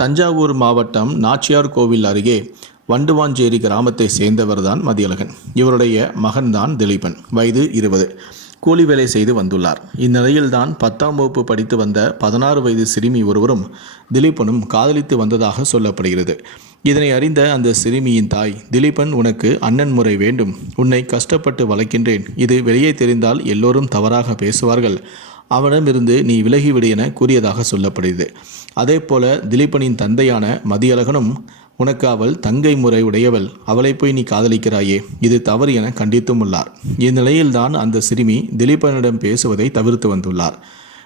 தஞ்சாவூர் மாவட்டம் நாச்சியார் கோவில் அருகே வண்டுவாஞ்சேரி கிராமத்தை சேர்ந்தவர்தான் மதியழகன். இவருடைய மகன்தான் திலீபன். வயது இருபது. கூலி வேலை செய்து வந்துள்ளார். இந்நிலையில்தான் பத்தாம் வகுப்பு படித்து வந்த பதினாறு வயது சிறுமி ஒருவரும் திலீபனும் காதலித்து வந்ததாக சொல்லப்படுகிறது. இதனை அறிந்த அந்த சிறுமியின் தாய் திலீபன் உனக்கு அண்ணன் முறை வேண்டும். உன்னை கஷ்டப்பட்டு வளர்க்கின்றேன். இது வெளியே தெரிந்தால் எல்லோரும் தவறாக பேசுவார்கள். அவனிடமிருந்து நீ விலகிவிடு என கூறியதாக சொல்லப்படுகிறது. அதே போல திலீபனின் தந்தையான மதியழகனும் உனக்கு அவள் தங்கை முறை உடையவள். அவளை போய் நீ காதலிக்கிறாயே. இது தவறு என கண்டித்தும் உள்ளார். இந்நிலையில்தான் அந்த சிறுமி திலீபனிடம் பேசுவதை தவிர்த்து வந்துள்ளார்.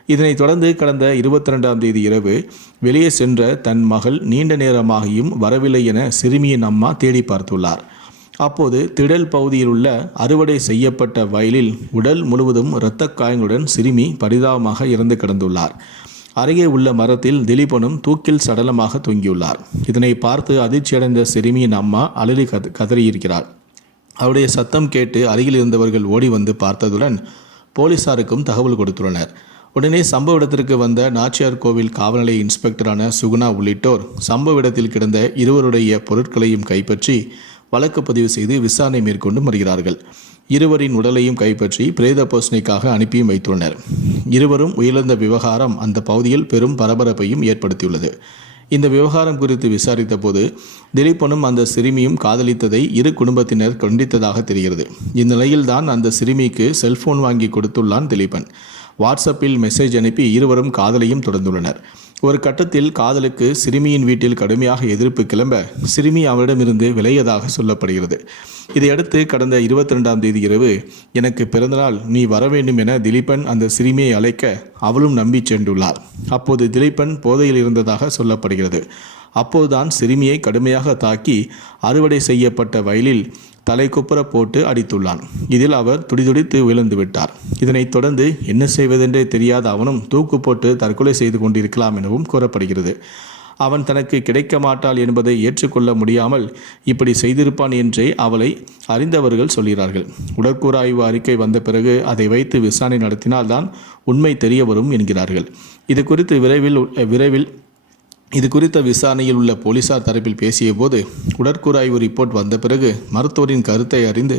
இதனைத் தொடர்ந்து கடந்த இருபத்தி ரெண்டாம் தேதி இரவு வெளியே சென்ற தன் மகள் நீண்ட நேரமாகியும் வரவில்லை என சிறுமியின் அம்மா தேடி பார்த்துள்ளார். அப்போது திடல் பகுதியில் உள்ள அறுவடை செய்யப்பட்ட வயலில் உடல் முழுவதும் இரத்த காயங்களுடன் சிறுமி பரிதாபமாக இறந்து கிடந்துள்ளார். அருகே உள்ள மரத்தில் திலீபனும் தூக்கில் சடலமாக தொங்கியுள்ளார். இதனை பார்த்து அதிர்ச்சியடைந்த சிறுமியின் அம்மா அலறி கத கதறியிருக்கிறார் அவருடைய சத்தம் கேட்டு அருகில் இருந்தவர்கள் ஓடி வந்து பார்த்ததுடன் போலீசாருக்கும் தகவல் கொடுத்துள்ளனர். உடனே சம்பவ இடத்திற்கு வந்த நாச்சியார் கோவில் காவல்நிலைய இன்ஸ்பெக்டரான சுகுணா உள்ளிட்டோர் சம்பவ இடத்தில் கிடந்த இருவருடைய பொருட்களையும் கைப்பற்றி வழக்கு பதிவு செய்து விசாரணை மேற்கொண்டு வருகிறார்கள் இருவரின் உடலையும் கைப்பற்றி பிரேத பரிசோதனைக்காக அனுப்பியும் வைத்துள்ளனர். இருவரும் உயிரிழந்த விவகாரம் அந்த பகுதியில் பெரும் பரபரப்பையும் ஏற்படுத்தியுள்ளது. இந்த விவகாரம் குறித்து விசாரித்த போது திலீபனும் அந்த சிறுமியும் காதலித்ததை இரு குடும்பத்தினர் கண்டித்ததாக தெரிகிறது. இந்நிலையில்தான் அந்த சிறுமிக்கு செல்போன் வாங்கி கொடுத்துள்ளான் திலீபன் வாட்ஸ்அப்பில் மெசேஜ் அனுப்பி இருவரும் காதலையும் தொடர்ந்துள்ளனர். ஒரு கட்டத்தில் காதலுக்கு சிறுமியின் வீட்டில் கடுமையாக எதிர்ப்பு கிளம்ப சிறுமி அவரிடமிருந்து விளையதாக சொல்லப்படுகிறது. இதையடுத்து கடந்த இருபத்தி ரெண்டாம் தேதி இரவு எனக்கு பிறந்தநாள் நீ வர வேண்டும் என திலீபன் அந்த சிறுமியை அழைக்க அவளும் நம்பி சென்றுள்ளார். அப்போது திலீபன் போதையில் இருந்ததாக சொல்லப்படுகிறது. அப்போதுதான் சிறுமியை கடுமையாக தாக்கி அறுவடை செய்யப்பட்ட வயலில் தலைக்குப்புற போட்டு அடித்துள்ளான். இதில் அவர் துடிதுடித்து விழுந்து விட்டார். இதனைத் தொடர்ந்து என்ன செய்வதென்றே தெரியாத அவனும் தூக்கு போட்டு தற்கொலை செய்து கொண்டிருக்கலாம் எனவும் கூறப்படுகிறது. அவன் தனக்கு கிடைக்க மாட்டாள் என்பதை ஏற்றுக்கொள்ள முடியாமல் இப்படி செய்திருப்பான் என்றே அவளை அறிந்தவர்கள் சொல்கிறார்கள். உடற்கூறாய்வு அறிக்கை வந்த பிறகு அதை வைத்து விசாரணை நடத்தினால்தான் உண்மை தெரிய வரும் என்கிறார்கள். இது குறித்து விரைவில் விரைவில் இது குறித்த விசாரணையில் உள்ள போலீசார் தரப்பில் பேசிய போது உடற்கூறாய்வு ரிப்போர்ட் வந்த பிறகு மருத்துவரின் கருத்தை அறிந்து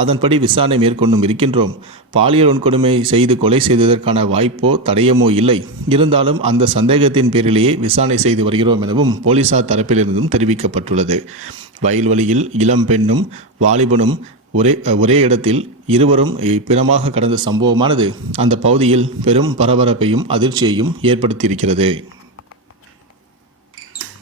அதன்படி விசாரணை மேற்கொண்டும் இருக்கின்றோம். பாலியல் வன்கொடுமை செய்து கொலை செய்ததற்கான வாய்ப்போ தடயமோ இல்லை. இருந்தாலும் அந்த சந்தேகத்தின் பேரிலேயே விசாரணை செய்து வருகிறோம் எனவும் போலீசார் தரப்பிலிருந்தும் தெரிவிக்கப்பட்டுள்ளது. வயல்வெளியில் இளம் பெண்ணும் வாலிபனும் ஒரே ஒரே இடத்தில் இருவரும் பிணமாக கடந்த சம்பவமானது. அந்த பகுதியில் பெரும் பரபரப்பையும் அதிர்ச்சியையும் ஏற்படுத்தியிருக்கிறது.